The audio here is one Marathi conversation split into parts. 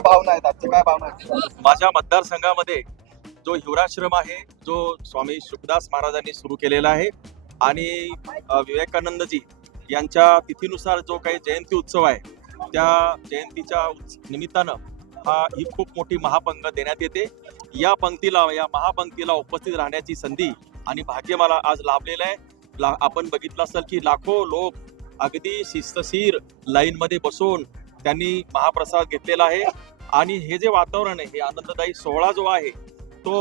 तुमच्या भावना आहेत? आजच्या काय भावना आहेत? माझ्या मतदारसंघामध्ये जो हिवराश्रम आहे जो स्वामी शुकदास महाराजांनी सुरू केलेला आहे आणि विवेकानंदजी यांच्या तिथीनुसार जो काही जयंती उत्सव आहे त्या जयंतीच्या निमित्तानं हा ही खूप मोठी महापंग देण्यात येते. या पंक्तीला या महापंक्तीला उपस्थित राहण्याची संधी आणि भाग्य मला आज लाभलेलं आहे. ला आपण बघितलं असेल की लाखो लोक अगदी शिस्तशीर लाईनमध्ये बसून त्यांनी महाप्रसाद घेतलेला आहे. आणि हे जे वातावरण आहे हे आनंददायी सोहळा जो आहे तो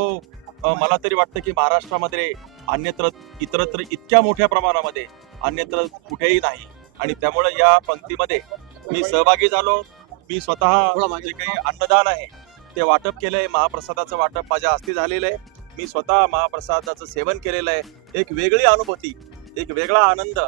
मला तरी वाटतं की महाराष्ट्रामध्ये अन्यत्र इतरत्र इतक्या मोठ्या प्रमाणामध्ये अन्यत्र कुठेही नाही. आणि त्यामुळे या पंक्तीमध्ये मी सहभागी झालो. मी स्वतः जे काही अन्नदान आहे ते वाटप केलंय. महाप्रसादाचं वाटप माझ्या हस्ते झालेलं आहे. मी स्वतः महाप्रसादाचं सेवन केलेलं आहे. एक वेगळी अनुभूती एक वेगळा आनंद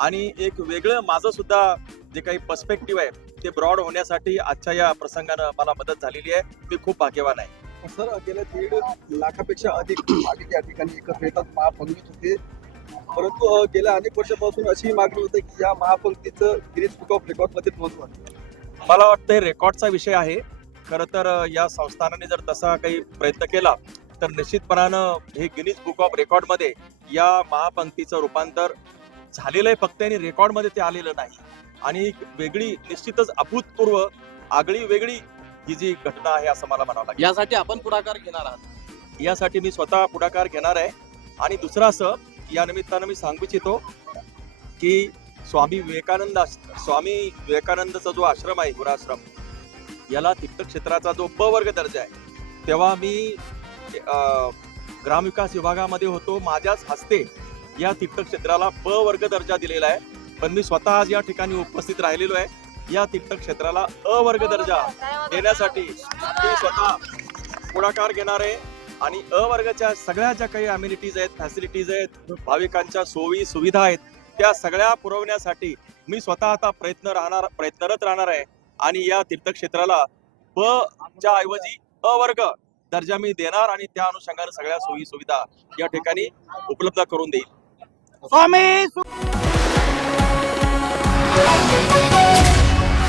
आणि एक वेगळं माझं सुद्धा जे काही पर्स्पेक्टिव्ह आहे ते ब्रॉड होण्यासाठी आजच्या या प्रसंगानं मला मदत झालेली आहे. मी खूप भाग्यवान आहे. सर गेल्या दीड लाखापेक्षा अधिक भाविक या ठिकाणी एकत्र येतात महापंक्तीत होते. परंतु गेल्या अनेक वर्षापासून अशी मागणी होते की या महापंक्तीचं गिरीज बुक ऑफ रेकॉर्डमध्ये आहे. मला वाटतं हे रेकॉर्डचा विषय आहे. खरं तर या संस्थानाने जर तसा काही प्रयत्न केला तर निश्चितपणानं हे गिनीज बुक ऑफ रेकॉर्डमध्ये या महापंक्तीचं रूपांतर झालेलं आहे. फक्त आणि रेकॉर्डमध्ये ते आलेलं नाही. आणि एक वेगळी निश्चितच अभूतपूर्व आगळी वेगळी ही जी घटना आहे असं मला म्हणावं लागेल. यासाठी आपण पुढाकार घेणार आहात. यासाठी मी स्वतः पुढाकार घेणार आहे. आणि दुसरं असं या निमित्तानं मी सांगू इच्छितो की स्वामी विवेकानंद स्वामी विवेकानंदचा जो आश्रम आहे हिवराश्रम याला तीर्थक्षेत्राचा जो ब वर्ग दर्जा आहे तेव्हा मी ग्रामविकास विभागामध्ये होतो. माझ्याच हस्ते या तीर्थक्षेत्राला ब वर्ग दर्जा दिलेला आहे. पण मी स्वतः आज या ठिकाणी उपस्थित राहिलेलो आहे. या तीर्थक्षेत्राला अ वर्ग दर्जा देण्यासाठी मी स्वतः पुढाकार घेणार आहे. आणि अ वर्गाच्या सगळ्या ज्या काही अम्युनिटीज आहेत फॅसिलिटीज आहेत भाविकांच्या सोयी सुविधा आहेत त्या सगळ्या पुरवण्यासाठी मी स्वतः आता प्रयत्न राहणार प्रयत्नरत राहणार आहे. आणि या तीर्थक्षेत्राला ब च्या ऐवजी अ वर्ग दर्जा मी देणार आणि त्या अनुषंगाने सगळ्या सोयी सुविधा या ठिकाणी उपलब्ध करून देईल. स्वामी Thank you.